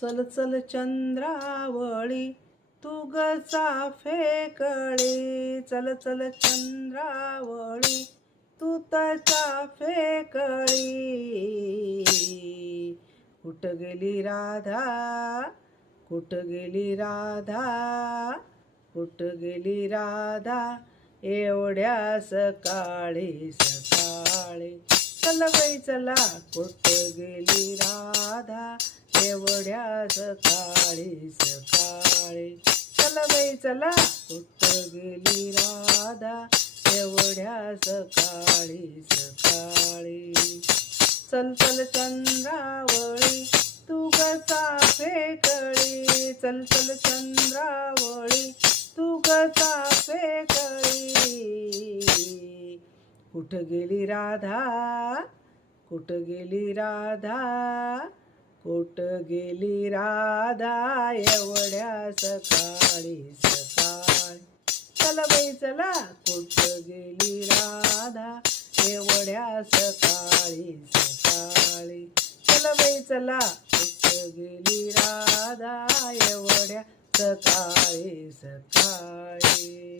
चल चल चंद्रावळी तू ग चाफेकळी, चल चल चंद्रावळी तू तर चाफेकळी. कुठं गेली राधा, कुठं गेली राधा, कुठं गेली राधा एवढ्या सकाळी सकाळी. चला बाई चला कुठं गेली राधा एवढ्या सकाळी सकाळी. चला बाई चला कुठं गेली राधा एवढ्या सकाळी सकाळी. चल चल चंद्रावळी तू ग चाफेकळी, चल चल चंद्रावळी तू ग चाफेकळी. कुठं गेली राधा, कुठं गेली राधा, कुठं गेली राधा एवढ्या सकाळी सकाळी. चला बाई चला कुठं गेली राधा एवढ्या सकाळी सकाळी. चला बाई चला कुठं गेली राधा एवढ्या सकाळी सकाळी.